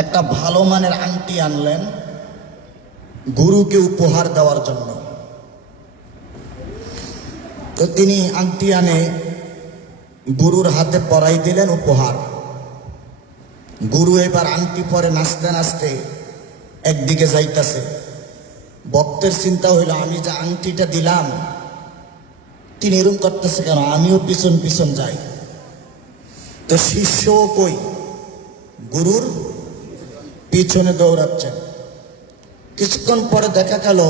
একটা ভালো মানের আংটি আনলেন গুরুকে উপহার দেওয়ার জন্য। তো তিনি আংটি আনে গুরুর হাতে পরাই দিলেন উপহার। গুরু এবার আংটি পরে নাচতে নাচতে একদিকে যাইতেছে। ভক্তের চিন্তা হইল, আমি যে আংটিটা দিলাম তিনি এরম করতেছে কেন, আমিও পিছন পিছন যাই। তো শিষ্যও কই গুরুর পিছনে দৌড়াচ্ছেন। কিছুক্ষণ পরে দেখা গেল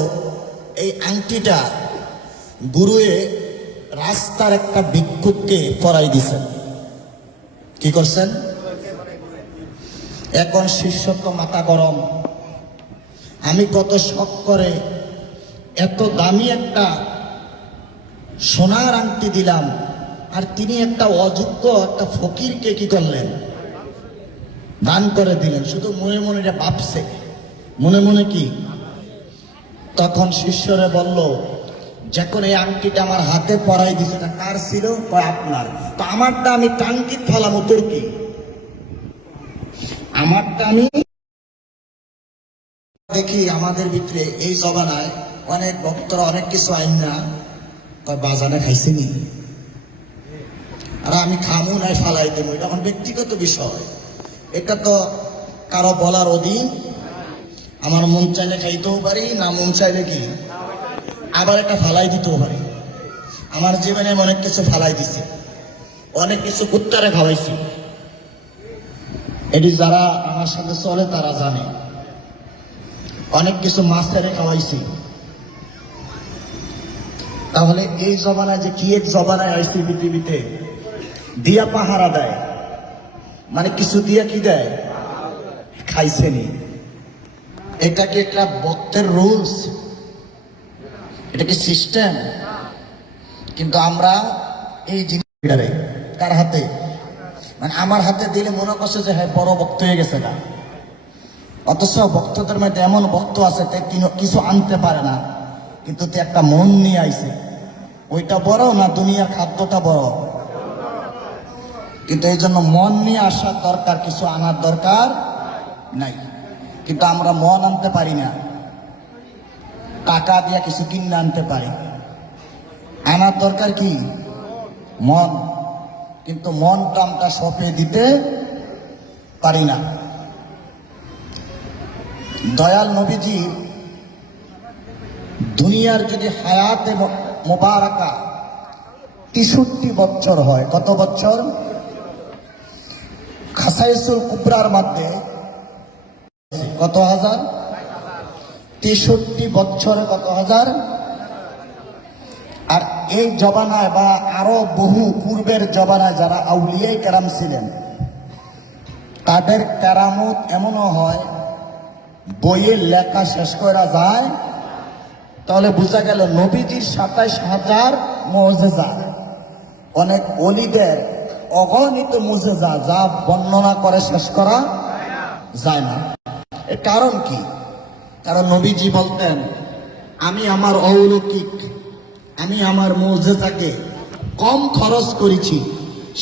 এই আংটিটা গুরুয়ে রাস্তার একটা ভিক্ষুককে পরাই দিছেন। কি করছেন? এখন শিষ্য তো মাথা গরম, আমি কত শখ করে এত দামি একটা সোনার আংটি দিলাম, আর তিনি একটা অযোগ্য একটা ফকিরকে কি করলেন, দান করে দিলেন। শুধু মনে মনে এটা ভাবছে, মনে মনে কি। তখন শিষ্যরে বলল, যখন এই আংটিটা আমার হাতে পরাই দিছে এটা কার ছিল? আপনার। তো আমারটা আমি টাঙ্কি ফেলাম, তোর কি? আমারটা আমি দেখি আমাদের ভিতরে এই জবানায় অনেক ভক্তরা অনেক কিছু আইন না বাজানে খাইছিনি, আর আমি খামু নাই ফালাই দেবো, এটা আমার ব্যক্তিগত বিষয়, এটা তো কারো বলার অধীন। আমার মন চাইলে খাইতেও পারি, না মন চাইলে কি আবার একটা ফালাই দিতেও পারি। আমার জীবনে অনেক কিছু ফালাই দিছে, অনেক কিছু কুত্তারে খাওয়াইছি, এটি যারা আমার সাথে চলে তারা জানে। অনেক কিছু মাছেরে খাওয়াইছি। তাহলে এই জমানায় যে কি এক জমানায় আইসি পৃথিবীতে, দিয়া পাহারা দেয়, মানে কিছু দিয়া কি দেয়, খাইছেনি। এটা কি একটা ভক্তের রুলস? এটা কি সিস্টেম? কিন্তু আমরা এই জিনিসটারে কার হাতে, মানে আমার হাতে দিলে মনে করছে যে হ্যাঁ বড় ভক্ত হয়ে গেছে না। অথচ ভক্তদের মধ্যে এমন ভক্ত আছে তাই কিছু আনতে পারে না, কিন্তু তুই একটা মন নিয়ে আইছে। ওইটা বড় না দুনিয়ার খাদ্যটা বড়? কিন্তু এই জন্য মন নিয়ে আসার দরকার, কিছু আনার দরকার নাই। কিন্তু আমরা মন আনতে পারি না, টাকা দিয়ে কিছু কিনে আনতে পারি। আনার দরকার কি? মন। কিন্তু মনটা আমরা সঁপে দিতে পারি না। দয়াল নবীজি দুনিয়ার যদি হায়াতে মোবারকা 63 বছর হয়, কত বছর? খাসাইসুল কুবরার মধ্যে কত হাজার? 63 বছরে কত হাজার? আর এই জবানায় বা আরো বহু পূর্বের জবানায় যারা আউলিয়ায়ে কেরাম ছিলেন, তাদের কেরামত এমনও হয় বইয়ের লেখা শেষ করা যায়। তাহলে বোঝা গেল নবীজির 27,000 মুজিজা, অনেক ওলিদের অগণিত মুজিজা, যা বর্ণনা করে শেষ করা যায় না। এর কারণ কি? কারণ নবীজি বলতেন, আমি আমার অলৌকিক, আমি আমার মুজিজাকে কম খরচ করেছি,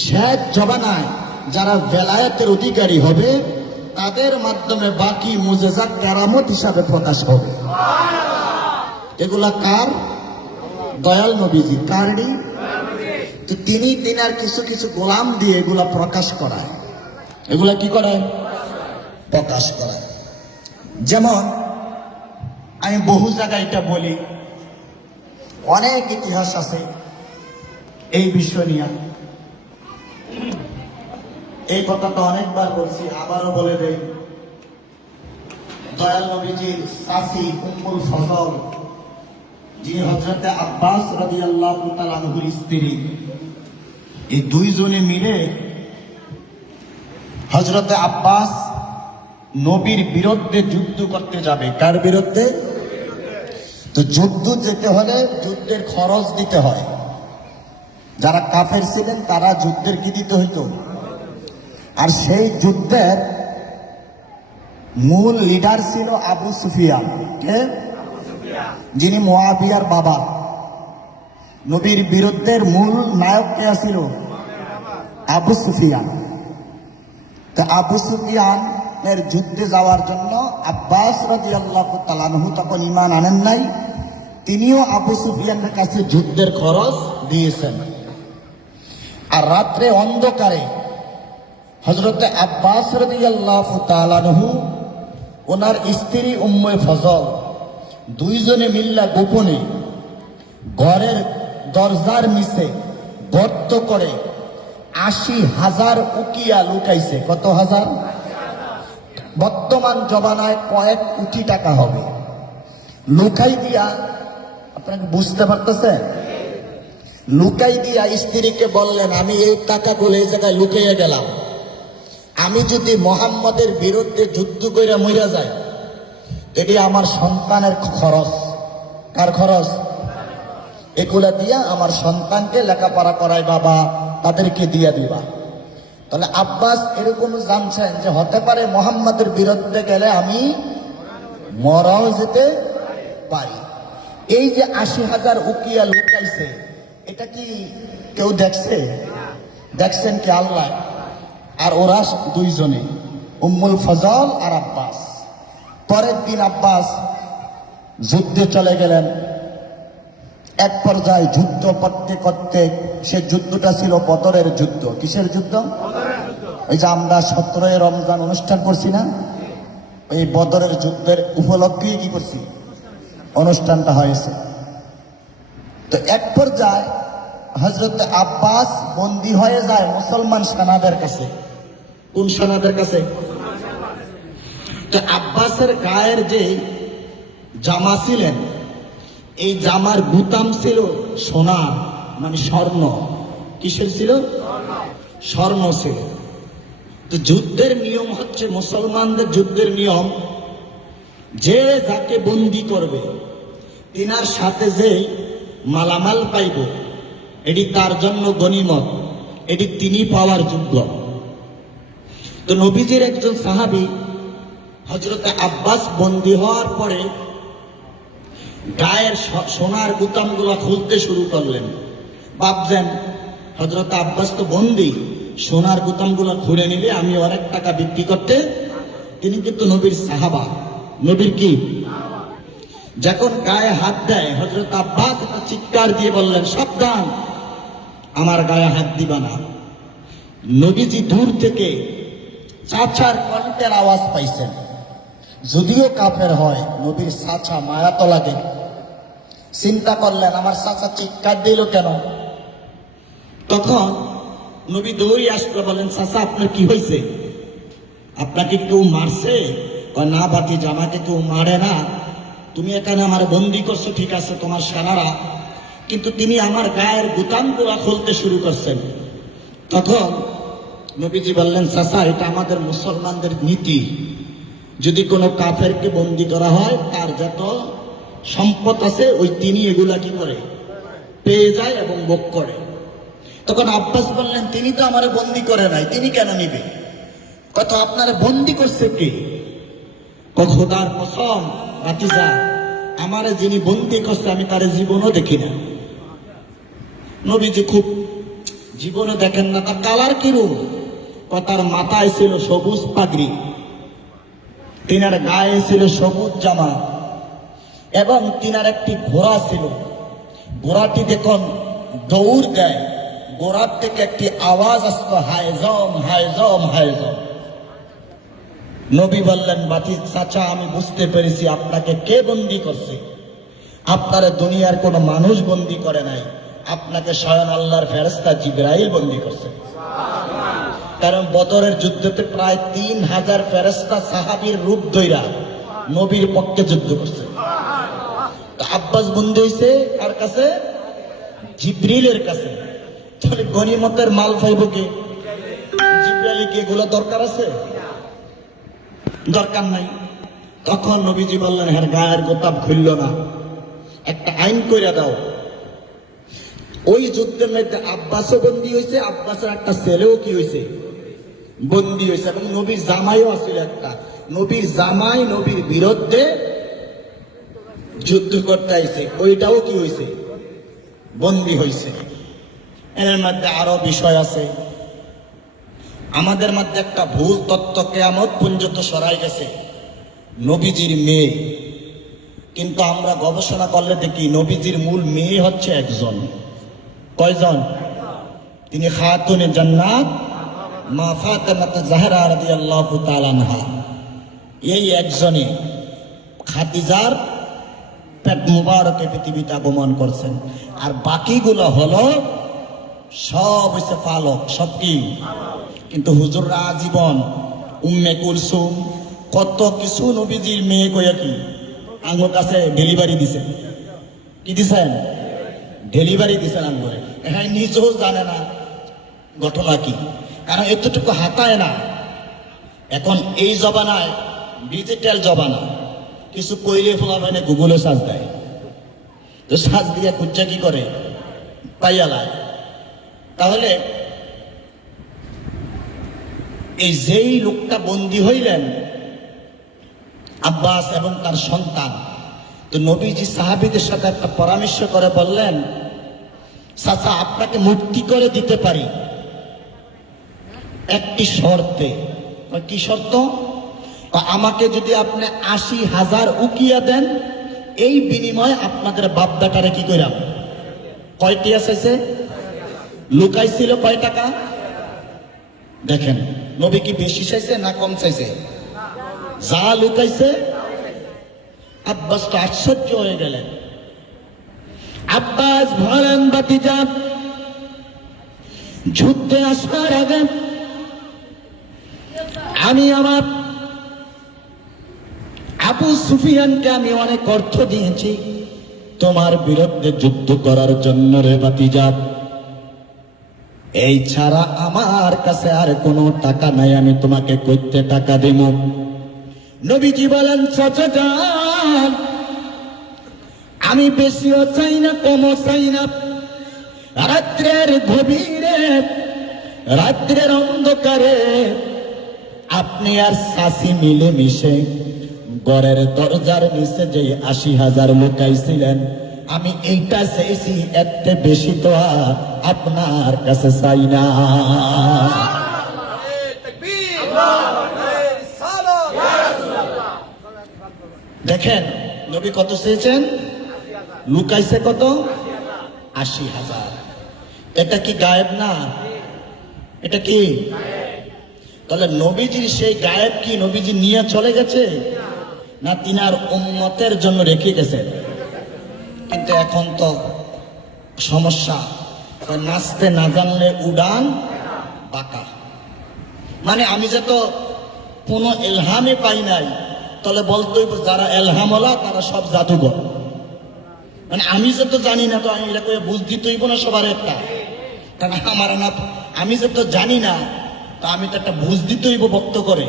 শেষ জবানায় যারা বেলায়েতের অধিকারী হবে তাদের মাধ্যমে বাকি মুজিজা কেরামত হিসাবে প্রকাশ হবে। এগুলা কার? দয়াল নবীজি। কারণই তো তিনি তিনার কিছু কিছু গোলাম দিয়ে এগুলা প্রকাশ করায়। এগুলা কি করে? প্রকাশ করায়। যেমন আমি বহু জায়গায় এটা বলি, অনেক ইতিহাস আছে এই বিষয় নিয়ে। এই কথাটা অনেকবার বলছি, আবারও বলে দেই। দয়াল নবীজির চাচী উম্মুল ফজল, যিনি হযরতে আব্বাস রাদিয়াল্লাহু তাআলা আনহুর স্ত্রী, এই দুইজনে মিলে হযরতে আব্বাস নবীর বিরুদ্ধে যুদ্ধ করতে যাবে। কার বিরুদ্ধে? তো যুদ্ধ যেতে হলে যুদ্ধের খরচ দিতে হয়। যারা কাফের ছিলেন তারা যুদ্ধের কি দিতে হইতো। আর সেই যুদ্ধের মূল লিডার ছিল আবু সুফিয়ান, যিনি মুয়াবিয়ার বাবা। নবীর বিরুদ্ধের মূল নায়ক কে ছিল? আবু সুফিয়ান। তো আবু সুফিয়ান এর যুদ্ধে যাওয়ার জন্য আব্বাস রাদিয়াল্লাহু তাআলা আনহু তখন ঈমান আনেন নাই, তিনিও আবু সুফিয়ানের কাছে যুদ্ধের খরচ দিয়েছেন। আর রাত্রে অন্ধকারে হযরতে আব্বাস রাদিয়াল্লাহু তাআলা আনহু ওনার স্ত্রী উম্মে ফজল দুইজনে মিল্লা গোপনে ঘরের দরজার নিচে গর্ত করে ৮০,০০০ উকিয়া লুকাইছে। কত হাজার? বর্তমান জমানায় কয়েক কোটি টাকা হবে। লুকাই দিয়া, আপনাকে বুঝতে পারতেছেন, লুকাই দিয়া স্ত্রীকে বললেন, আমি এই টাকাগুলো এই জায়গায় লুকিয়ে গেলাম, আমি যদি মোহাম্মদের বিরুদ্ধে যুদ্ধ করে মরে যাই, এটি আমার সন্তানের খরচ। কার খরচ? এগুলা দিয়া আমার সন্তানকে লেখাপড়া করাই বাবা, তাদেরকে দিয়া দিবা। তাহলে আব্বাস এরকম জানছেন যে হতে পারে মোহাম্মদের বিরুদ্ধে গেলে আমি মরাও যেতে পারি। এই যে ৮০,০০০ উকিয়া লুকাইছে, এটা কি কেউ দেখছে? দেখছেন কি? আল্লাহ। আর ওরা দুইজনে, উম্মুল ফজল আর আব্বাস। পরের দিন আব্বাস যুদ্ধে চলে গেলেন। এক পর্যায়ে যুদ্ধ করতে করতে, সে যুদ্ধটা ছিল বদরের যুদ্ধ। কিসের যুদ্ধ? এই যে আমরা ১৭ই রমজান অনুষ্ঠান করছি না, এই বদরের যুদ্ধের উপলক্ষেই কি করছি, অনুষ্ঠানটা হয়েছে। তো এক পর্যায়ে হযরত আব্বাস বন্দী হয়ে যায় মুসলমান সেনাদের কাছে। কোন সেনাদের কাছে? তো আব্বাসের গায়ের যে জামা ছিলেন, এই জামার বুতাম ছিল সোনা, মানে স্বর্ণ। কিসের ছিল? স্বর্ণ ছিল। তো যুদ্ধের নিয়ম হচ্ছে, মুসলমানদের যুদ্ধের নিয়ম, যে যাকে বন্দী করবে তিনার সাথে যে মালামাল পাইব, এটি তার জন্য গনিমত, এটি তিনি পাওয়ার যোগ্য। তো নবীজির একজন সাহাবী হযরতে আব্বাস বন্দী হওয়ার পরে গায়ের সোনার বুতামগুলো খুলতে শুরু করলেন। ভাবছেন হযরত আব্বাস তো বন্দী, সোনার বুতামগুলো খুলে নিলে আমি অনেক টাকা বিক্রি করতে। তিনি কিন্তু নবীর সাহাবা, নবীর কি। যখন গায়ে হাত দেয়, হযরত আব্বাস একটা চিৎকার দিয়ে বললেন, সাবধান, আমার গায়ে হাত দিবা না। নবীজি দূর থেকে চাচার কণ্ঠের আওয়াজ পাইছেন। যদিও কাফের হয়, নবীর চাচা, মায়া তো লাগে। চিন্তা করলেন, আমার চাচা চিৎকার দিল কেন? তখন নবী দৌড়ে আসলে বলেন, চাচা আপনার কি হয়েছে? আপনাকে কেউ মারছে? না বাতিজা, আমাকে কেউ মারে না। তুমি এখানে আমার বন্দি করছো, ঠিক আছে, তোমার সেনারা, কিন্তু তিনি আমার গায়ের বুতামগুলো খুলতে শুরু করছেন। তখন নবীজি বললেন, চাচা, এটা আমাদের মুসলমানদের নীতি, যদি কোনো কাফেরকে বন্দি করা হয়, তার যত সম্পদ আছে ওই তিনি এগুলা কি করে, পেয়ে যায় এবং ভোগ করে। তখন আব্বাস বললেন, তিনি তো আমারে বন্দি করে নাই, তিনি কেন নিবে? কত আপনারে বন্দি করছে কে? খোদার কসম ভাতিজা, আমারে যিনি বন্দি করছে আমি তার জীবনও দেখি না। নবীজি খুব, জীবনে দেখেন না। তার কালার কিরূপ? তার মাথায় ছিল সবুজ পাগড়ি, তিনার গায়ে ছিল সবুজ জামা, এবং তিনার একটি ঘোড়া ছিল। ঘোড়াটি দেখুন দৌড় দেয়, ঘোড়ার থেকে একটি আওয়াজ আসতো, হায়জম হায়জম হায়জম। নবী বললেন, বাতি চাচা, আমি বুঝতে পেরেছি আপনাকে কে বন্দি করছে। আপনার দুনিয়ার কোনো মানুষ বন্দি করে নাই, আপনাকে স্বয়ং আল্লাহর ফেরেশতা জিবরাইল বন্দি করছে। কারণ বদরের যুদ্ধতে প্রায় ৩,০০০ ফেরেশতা সাহাবীর রূপ ধইরা নবীর পক্ষে যুদ্ধ করছে। তো আব্বাস বন্দি হয়েছে কার কাছে? জিবরিলের কাছে। তাহলে গনিমতের মাল পাইব কে? জিবরাইল। কি এগুলো দরকার আছে? দরকার নাই। তখন নবীজি বললেন, হ্যাঁ, গায়ের গোতাম খুলল না, একটা আইন করে দাও। ওই যুদ্ধের মধ্যে আব্বাসও বন্দী হয়েছে, আব্বাসের একটা ছেলেও কি হয়েছে, বন্দী হয়েছে, এবং নবীর জামাইও আছিল একটা। নবীর জামাই নবীর বিরুদ্ধে যুদ্ধ করতে আইছে, ওইটাও কি হয়েছে, বন্দী হয়েছে। এর মধ্যে আরো বিষয় আছে। আমাদের মধ্যে একটা ভুল তত্ত্ব কিয়ামত পর্যন্ত সরাই গেছে, নবীজির মেয়ে। কিন্তু আমরা গবেষণা করলে দেখি নবীজির মূল মেয়ে হচ্ছে একজন। কয়জন? তিনি খাতুনে জান্নাত মা ফাতেমা জাহরা রাদিয়াল্লাহু তাআলা আনহা। এই একজনে খাদিজার পেট মুবারকে পৃথিবীতে আগমন করছেন। আর বাকিগুলো হলো সব হচ্ছে পালক, সব কি। কিন্তু হুজুররা আজীবন উম্মে কুলসুম কত কিছু নবীজির মেয়ে কইয়া কি আঙ্গুর কাছে ডেলিভারি দিছেন। কি দিছেন? ডেলিভারি দিছেন আঙ্গুরে। হ্যাঁ, নিজেও জানে না ঘটনা কি, কারণ এতটুকু হাতায় না। এখন এই জবানায় ডিজিটাল জবানা, কিছু কইলে ফোলা মানে গুগলে সার্চ দেয়, তো সার্চ দিয়ে খুঁজা কি করে পাইয়ালায়। তাহলে এই যেই লোকটা বন্দী হইলেন আব্বাস এবং তার সন্তান, তো নবীজি সাহাবীদের সাথে একটা পরামর্শ করে বললেন, চাচা আপনাকে মুক্তি করে দিতে পারি একটি শর্তে। কি শর্ত? আমাকে যদি আপনি 80,000 উকিয়া দেন, এই বিনিময়ে আপনাদের বাপ বেটারে কি কইরাম। কয়টি আছে? লুকাইছিল কয় টাকা? দেখেন নবী কি বেশি চাইছে না কম চাইছে? যা লুকাইছে। আব্বাস তো আশ্চর্য হয়ে গেলেন। আব্বাস বলেন, ভাতিজা, যুদ্ধে আসার আগে আমি আমার আবু সুফিয়ানকে আমি অনেক অর্থ দিয়েছি তোমার বিরুদ্ধে যুদ্ধ করার জন্য রে ভাতিজা। এই ছাড়া আমার কাছে আর কোনো টাকা নাই, আমি তোমাকে কইতে টাকা দেব। নবীজি বলেন, চাচা যান, আমি বেশিও চাই না কমও চাই না। রাত্রের গভীরে, রাত্রের অন্ধকারে আপনি আর চাচি মিলে মিশে ঘরের দরজার নিচে যে 80,000 লুকাইছিলেন, আমি এইটা চাইছি, এত বেশি তো আর আপনার কাছে চাই না। দেখেন নবী কত চেয়েছেন, লুকাইছে কত? 80,000। এটা কি গায়েব না? এটা কি? তাহলে নবীজির সেই গায়েব কি নবীজি নিয়ে চলে গেছে না তিনার উম্মতের জন্য রেখে গেছেন? কিন্তু এখন তো সমস্যা, নাচতে না জানলে উড়ান বাঁকা। মানে আমি যে তো কোনো এলহামে পাই নাই, তাহলে বলতেই যারা এলহামওয়ালা তারা সব জাদুঘর। মানে আমি যে তো জানি না, তো আমি এটা করে বুঝ দিতেইব না সবার একটা, কারণ আমার না, আমি যে তো জানি না, তো আমি তো একটা বুঝ দিতেইব বক্ত করে,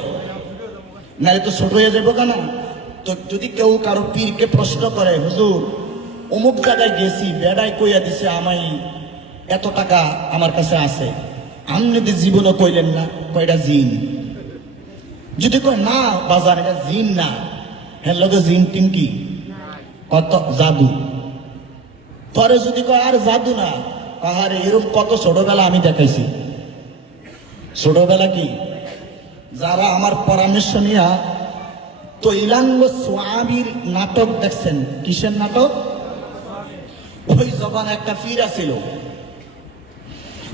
নাহলে তো ছোট হয়ে যাবো কেন। তো যদি কেউ কারো পীরকে প্রশ্ন করে, হুজুর অমুক জায়গায় গেছি, বেড়াই কইয়া দিছে আমায় এত টাকা আমার কাছে আছে, আপনি তো জীবনে কইলেন না, কয়টা জিন। যদি কয় না বাজার এটা জিন না, হ্যাঁ লোকে জিন টিন কি কত জাদু। পরে যদি কয় আর জাদু না, পাহাড়ে এরকম কত ছোটবেলা আমি দেখাইছি। ছোটবেলা কি, যারা আমার পরামর্শ নিয়া তৈলাঙ্গ সোয়াবির নাটক দেখছেন, কিসের নাটক? ওই জবান একটা ফির আছিল,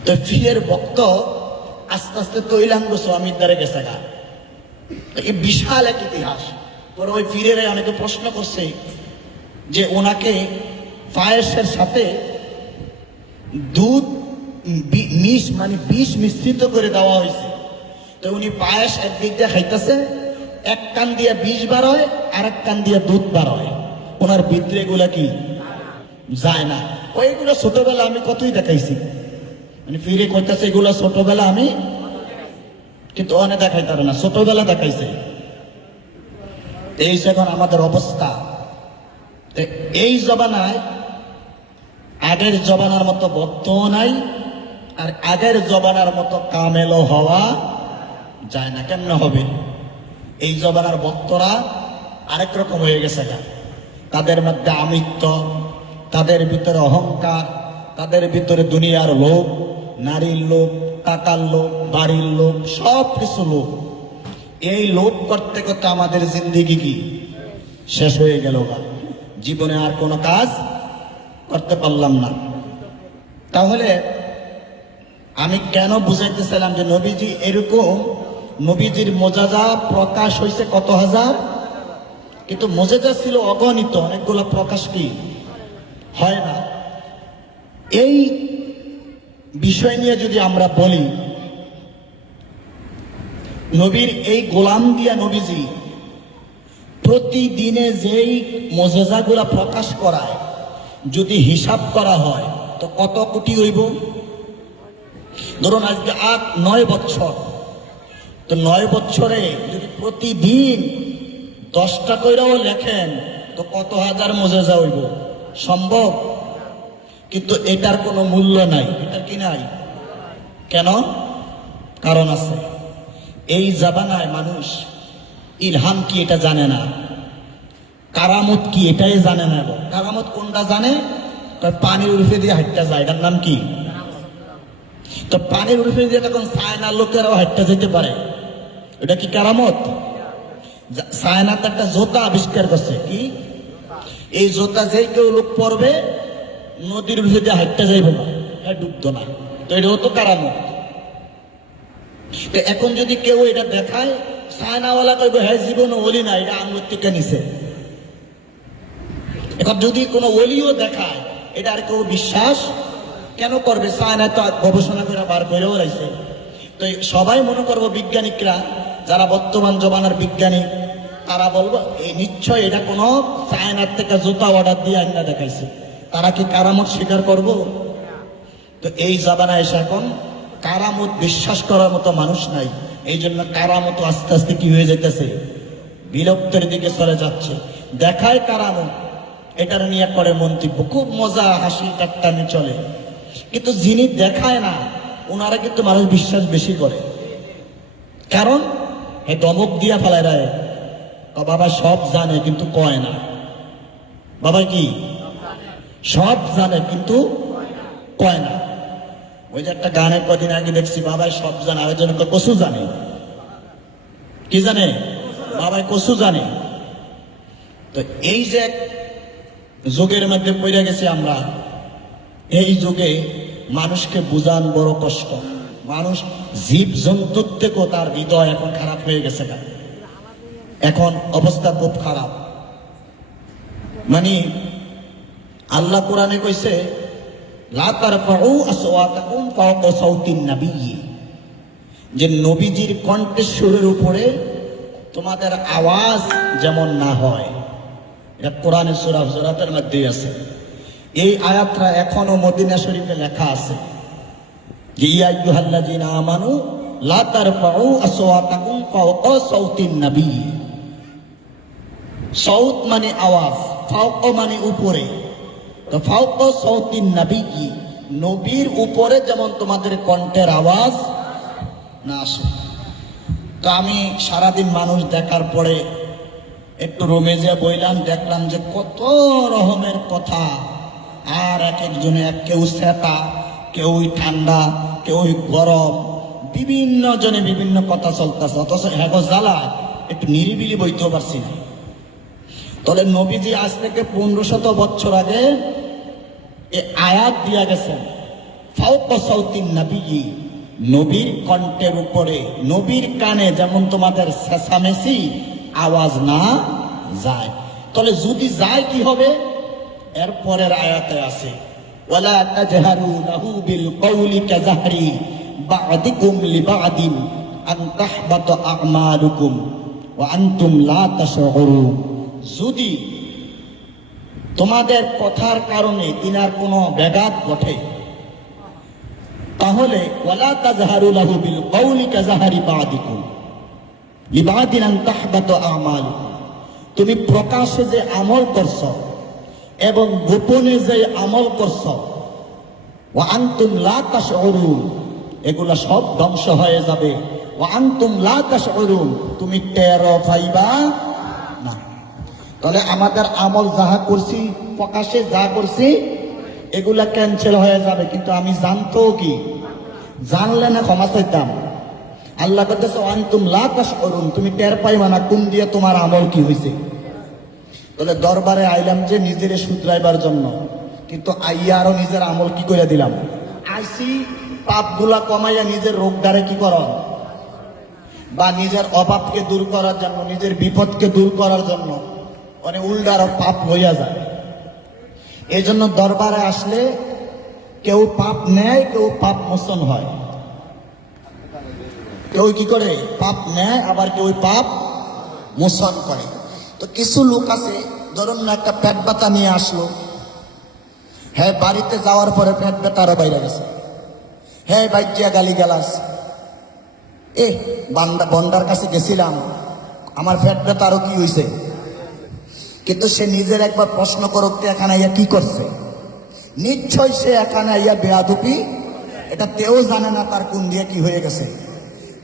তো ফিরের ভক্ত আস্তে আস্তে তৈলাঙ্গ স্বামীর দ্বারে গেছে গা। এই বিশাল এক ইতিহাস। পরে ওই ফিরের অনেকে প্রশ্ন করছে যে ওনাকে পায়েসের সাথে দুধ মানে বিষ মিশ্রিত করে দেওয়া হয়েছে, তো উনি পায়েস একদিক দিয়ে খাইতেছে, এক কান দিয়ে বিষ বার হয় আর এক কান দিয়ে দুধ বার হয়, ওনার ভিতরে এগুলা কি যায় না। ওইগুলো ছোটবেলা আমি কতই দেখাইছি, মানে ফিরে কইতেছে এগুলো ছোটবেলা আমি, কিন্তু অনেক দেখাইতে পারে না, ছোটবেলা দেখাইছে। এই এখন আমাদের অবস্থা। এই জবানায় আগের জবানার মতো বক্তও নাই, আর আগের জবানার মতো কামেলও হওয়া যায় না। কেমন হবে? এই জবানার বক্তরা আরেক রকম হয়ে গেছে গা। তাদের মধ্যে আমিত্ব, তাদের ভিতরে অহংকার, তাদের ভিতরে দুনিয়ার লোভ, নারীর লোভ, টাকার লোভ, বাড়ির লোক, সব কিছু লোক। এই লোভ করতে করতে আমাদের জিন্দেগি কি শেষ হয়ে গেল, জীবনে আর কোনো কাজ করতে পারলাম না। তাহলে আমি কেন বুঝাইতেছিলাম যে নবীজি এরকম, নবীজির মোজাজা প্রকাশ হয়েছে কত হাজার, কিন্তু মোজাজা ছিল অগণিত, অনেকগুলো প্রকাশ কি হয় না। এই বিষয় নিয়ে যদি আমরা বলি, নবীর এই গোলাম দিয়া নবীজি প্রতিদিনে যেই মোজাজাগুলা প্রকাশ করায়, যদি হিসাব করা হয় তো কত কোটি হইব। ধরুন আজকে 9 বছর, তো 9 বছরে যদি প্রতিদিন 10টা কইরাও লেখেন তো কত হাজার মোজাজা হইব, সম্ভব? কিন্তু এটার কোনো মূল্য নাই। এটা কি নাই? কেন? কারণ আছে। এই জামানায় মানুষ ইলহাম কি এটা জানে না, কারামত কি এটাই জানে না। কারামত কোনটা জানে? পানির উর্ফে দিয়ে হাঁটতে যায়, এটার নাম কি? তো পানির উর্ফে দিয়ে তখন চায়নার লোকেরাও হাঁটতে যেতে পারে, এটা কি কারামত? চায়নাতে একটা জোতা আবিষ্কার করছে, কি এই জোতা যেই কেউ লোক পরবে নদীর উর্ফে দিয়ে হাঁটতে যাইবে না, ডুবতো না, তো এটাও তো কারামত। এখন যদি কেউ এটা দেখায়, চায়নাওয়ালা কইব হ্যাঁ জীবন ওলি না, এটা আঙ্গুর থেকে নিছে। এখন যদি কোনো ওলিও দেখায়, এটা আর কেউ বিশ্বাস কেন করবে? চায়না তো গবেষণা করে বার করেও রাখছে। তো সবাই মনে করবো, বিজ্ঞানিকরা যারা বর্তমান জমানার বিজ্ঞানী, তারা বলবো এই নিশ্চয় এটা কোনো চায়নার থেকে জুতা অর্ডার দিয়ে আইনা দেখাইছে। তারা কি কারামত স্বীকার করবো? তো এই জামানা এসে এখন কারামত বিশ্বাস করার মতো মানুষ নাই। এই জন্য কারামত আস্তে আস্তে কি হয়ে যাইতেছে, বিলুপ্তের দিকে চলে যাচ্ছে। দেখায় কারামত, এটার নিয়ে করে মন্তব্য, খুব মজা, হাসি ঠাট্টানি চলে। কিন্তু যিনি দেখায় না, ওনারা কিন্তু মানুষ বিশ্বাস বেশি করে। কারণ এ দমক দিয়া ফেলায় রায়, বাবা সব জানে কিন্তু কয় না। বাবা কি সব জানে কিন্তু কয় না। ওই যে একটা গানের কদিন আগে দেখছি, বাবাই সব জানে, আরেকজন কসু জানে। কি জানে? বাবাই কসু জানে। তো এই যে যুগের মধ্যে পড়ে গেছি আমরা, এই যুগে মানুষকে বুঝান বড় কষ্ট। মানুষ জীব জন্তুর থেকেও তার হৃদয় এখন খারাপ হয়ে গেছে। এখন অবস্থা খুব খারাপ। মানে আল্লাহ কোরআনে কইছে, লা তারফাউ আসওয়াতাকুম ফাওকা সাউতিন নাবিয়্যি, যে নবীজির কণ্ঠস্বরের উপরে তোমাদের আওয়াজ যেমন না হয়। এটা কোরআনের সূরা হুজুরাতের মধ্যেই আছে। এই আয়াতটা এখনো মদিনা শরীফে লেখা আছে যে ইয়া আইয়ুহাল্লাযীনা আমানু লা তারফাউ আসওয়াতাকুম ফাওকা সাউতিন নাবিয়্যি। সাউত মানে আওয়াজ, ফাওকা মানে উপরে। তো ফাওকা সাউতিন নাবিয়্যি, নবীর উপরে যেমন তোমাদের কণ্ঠের আওয়াজ না আসে। তো আমি সারাদিন মানুষ দেখার পরে একটু রুমে যে বইলাম, দেখলাম যে কত রকমের কথা, আর এক একজনে কেউ সেতা, কেউ ঠান্ডা, কেউ গরম, বিভিন্ন জনে বিভিন্ন কথা চলতেছে। অথচ হ্যাঁ জ্বালা একটু নিরিবিলি বইতেও পারছি না। তাহলে নবীজি আজ থেকে 1500 বছর আগে এ আয়াত দিয়া গেছেন, ফাওকা সাউতিন নাবিয়্যি, নবীর কণ্ঠের উপরে, নবীর কানে যেমন তোমাদের চেঁচামেচি আওয়াজ না যায়। তাহলে যদি যায় কি হবে? এরপরের আয়াতে আছে, ওয়ালা তাজহারু লাহু বিল কওলি কাজাহরি বা'দিকুম লিবা'দিন আন তাহবাতা আমালুকুম ওয়া আনতুম লা তাশউরুন। যদি তোমাদের কথার কারণে তিনার কোনো ব্যাঘাত ঘটে, তাহলে ওয়ালা তাজহারু লাহু বিল কওলি কাজাহরি বা'দিকুম লিবা'দিন আন তাহবাতা আমালুকুম, তুমি প্রকাশে যে আমল করছ এবং গোপনে যে আমল করছ, ওয়া আনতুম লা তাশউরুন, এগুলা সব ধ্বংস হয়ে যাবে। ওয়া আনতুম লা তাশউরুন, তুমি টেরও পাইবা না। তাহলে আমাদের আমল যাহা করছি, প্রকাশে যা করছি, এগুলা ক্যান্সেল হয়ে যাবে। কিন্তু আমি জানতো কি, জানলে না ক্ষমা চাইতাম, আল্লাহ বলতেছে আনতুম লা তাশউরুন, তুমি টের পাইবা না কোন দিয়ে তোমার আমল কি হয়েছে। তাহলে দরবারে আইলাম যে নিজের শুধরাইবার জন্য, কিন্তু আইয়া আরো নিজের আমল কি করে দিলাম। আইসি পাপগুলা কমাইয়া নিজের রোগদারে কি কর, বা নিজের অভাবকে দূর করার জন্য, নিজের বিপদকে দূর করার জন্য মানে উল্টা আরো পাপ হইয়া যায়। এই জন্য দরবারে আসলে কেউ পাপ নেয়, কেউ পাপ মোচন হয়। কেউ কি করে পাপ নেয়, আবার কেউ পাপ মোচন করে। তো কিছু লোক আছে, ধরুন না একটা পেট ব্যথা নিয়ে আসলো, হ্যাঁ বাড়িতে যাওয়ার পরে পেট ব্যথা আরো বাইরে গেছে, হ্যাঁ বাইজিয়া গালি গালাস, বন্ডার কাছে গেছিলাম আমার পেট ব্যথা আরো কি হয়েছে। কিন্তু সে নিজের একবার প্রশ্ন করুক এখানে আইয়া কি করছে। নিশ্চয় সে এখানে আইয়া বেয়াদুপি, এটা তেও জানে না তার কোন দিয়ে কি হয়ে গেছে।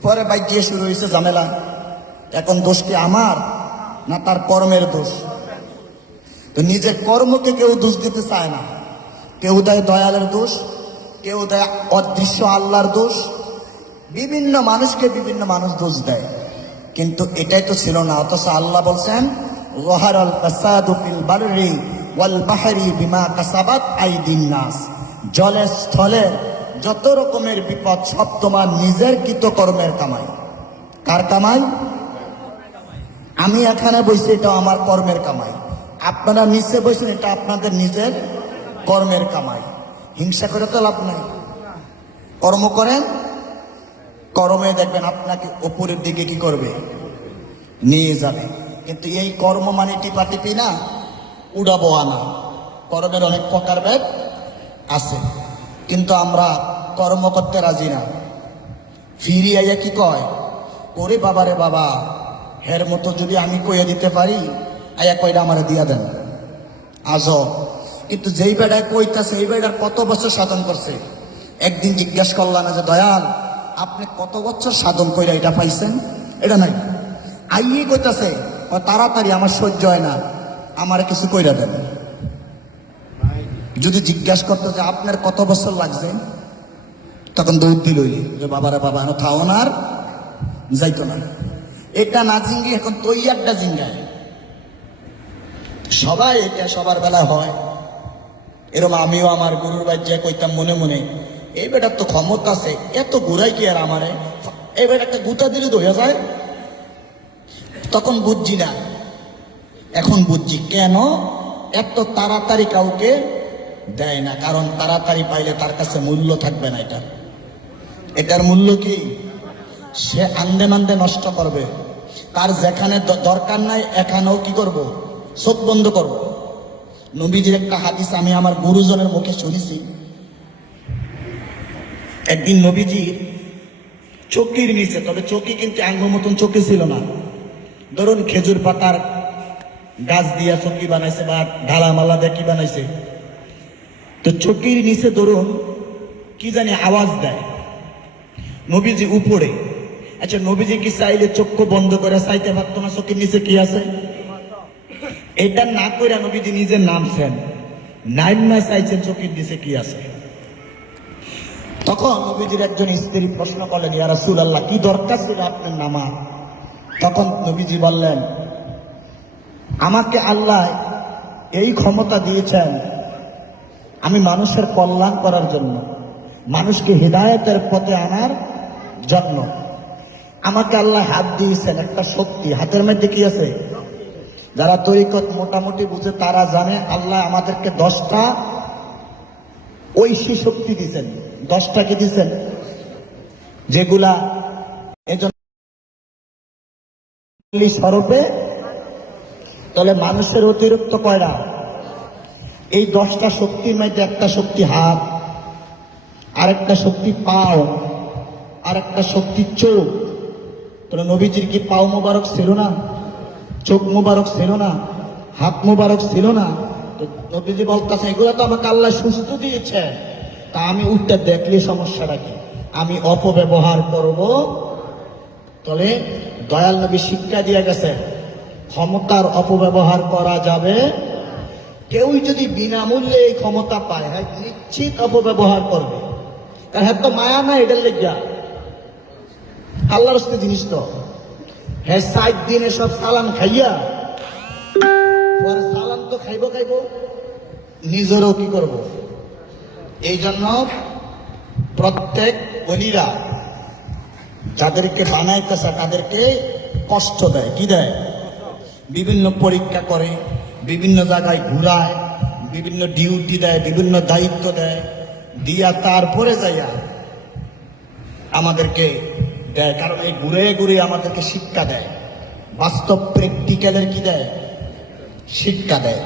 পরে বাইজিয়ে শুরু হয়েছে ঝামেলা। এখন দোষ কি আমার না তার কর্মের দোষ? তো নিজের কর্মকে কেউ দোষ দিতে চায় না। কেউ দেয় দয়ালের দোষ, কেউ দেয় অদৃশ্য আল্লাহর দোষ। বিভিন্ন মানুষকে বিভিন্ন মানুষ দোষ দেয়, কিন্তু এটাই তো ছিল না। অথচ আল্লাহ বলছেন যাহারাল ফাসাদু ফিল বাররি ওয়াল বাহরি বিমা কাসাবাত আইদিন নাস, জলে স্থলে যত রকমের বিপদ সব তোমার নিজের কৃতকর্মের কামাই। কার কামাই? আমি এখানে বসে এটা আমার কর্মের কামাই, আপনারা নিচে বসেন এটা আপনাদের নিজের কর্মের কামাই। হিংসা করে তো লাভ নাই। কর্ম করেন, কর্মে দেখবেন আপনাকে উপরের দিকে কি করবে, নিয়ে যাবে। কিন্তু এই কর্ম মানে টিপাটিপি না, উড়াবো আনা। কর্মের অনেক প্রকারভেদ আছে, কিন্তু আমরা কর্ম করতে রাজি না। ফিরি আইয়া কি কয়, ওরে বাবারে বাবা, হের মতো যদি আমি কইয়া দিতে পারি, আয়া কয়টা আমার দিয়া দেন আজ। কিন্তু যেই বেড়ায় কইতাছে এই বেড়ার কত বছর সাধন করছে। একদিন জিজ্ঞাস করলাম না যে দয়াল আপনি কত বছর সাধন কইরা এটা পাইছেন? এটা নাই, আইয়ে কইতাছে তাড়াতাড়ি আমার সহ্য হয় না, আমার কিছু কইরা দেন। যদি জিজ্ঞাস করতো যে আপনার কত বছর লাগছে, তখন দৌড় দিল যে বাবারে বাবা এখন থাও না, আর যাইতো না। এটা না জিঙ্গি এখন তৈয়ারটা জিঙ্গায়। সবাই এটা সবার বেলা হয় এরকম। আমিও আমার গুরুর বাড়ি কইতাম মনে মনে, এই বেটার তো ক্ষমতা আছে, এত ঘুরাই কি আর আমারে, এই বেটা একটা গুতা দিলে তো হয়ে যায়। তখন বুঝছি না, এখন বুঝছি কেন এত তাড়াতাড়ি কাউকে দেয় না। কারণ তাড়াতাড়ি পাইলে তার কাছে মূল্য থাকবে না। এটার মূল্য কি? সে আন্দে মান্দে নষ্ট করবে। তার যেখানে দরকার নাই এখানেও কি করব, চোখ বন্ধ করব। নবীজির একটা হাদিস আমি আমার গুরুজনের মুখে শুনেছি। একদিন নবীজির চকির নিচে, তবে চকি কিন্তু আঙ্গুর মতন চকি ছিল না, ধরুন খেজুর পাতার গাছ দিয়া চকি বানাইছে বা ঢালামালা দিয়ে কি বানাইছে। তো চকির নিচে ধরুন কি জানি আওয়াজ দেয়, নবীজি উপরে। আচ্ছা নবীজি কি চাইলে চক্ষু বন্ধ করে চাইতে পারতো না চকির নিচে কি আছে? এটা না করে নবীজি নিজে নামছেন, নাইমা চাইছেন চকির নিচে কি আছে। তখন নবীজির একজন স্ত্রী প্রশ্ন করলেন, ইয়া রাসূলুল্লাহ কি দরকার ছিল আপনার নামা? তখন নবীজি বললেন, আমাকে আল্লাহ এই ক্ষমতা দিয়েছেন আমি মানুষের কল্যাণ করার জন্য, মানুষকে হিদায়াতের পথে আনার জন্য। আমাকে আল্লাহ হাত দিয়েছেন, একটা শক্তি হাতের মধ্যে কি আছে? যারা তরিকত মোটামুটি বুঝে তারা জানে আল্লাহ আমাদেরকে 10টা ঐশী শক্তি দিয়েছেন। 10টা কি দিয়েছেন? যেগুলা এজন্য স্বরূপে। তাহলে মানুষের অতিরিক্ত কয়টা? এই 10টা শক্তির মধ্যে একটা শক্তি হাত, আরেকটা শক্তি পাও, আরেকটা শক্তি চোখ। তাহলে নবীজির কি পাও মোবারক ছিল না? চোখ মোবারক ছিল না? হাত মোবারক ছিল না? নবীজি বলতেছে এগুলো তো আমাকে আল্লাহ সুস্থ দিয়েছে, তা আমি উঠতে দেখলে সমস্যাটা কি? আমি অপব্যবহার করব? তাহলে দয়াল নবী শিক্ষা দিয়ে গেছে ক্ষমতার অপব্যবহার করা যাবে। কেউ যদি বিনামূল্যে এই ক্ষমতা পায়, হ্যাঁ নিশ্চিত অপব্যবহার করবে। তার হাত তো মায়া না, এটার লেগা আল্লাহর হস্তে জিনিস তো হ্যাঁ 7 দিনে সব সালান খাইয়া পরে সালান তো খাইব নিজেরও কি করব। এই জন্য প্রত্যেক অলিরা যাদেরকে বানাইতেছে তাদেরকে কষ্ট দেয়, কি দেয়? বিভিন্ন পরীক্ষা করে, বিভিন্ন জায়গায় ঘুরায়, বিভিন্ন ডিউটি দেয়, বিভিন্ন দায়িত্ব দেয়, দিয়া তারপরে যাইয়া আমাদেরকে দেয়। কারণ এই ঘুরে ঘুরে আমাদেরকে শিক্ষা দেয়, বাস্তব প্র্যাকটিক্যালের কি দেয়? শিক্ষা দেয়।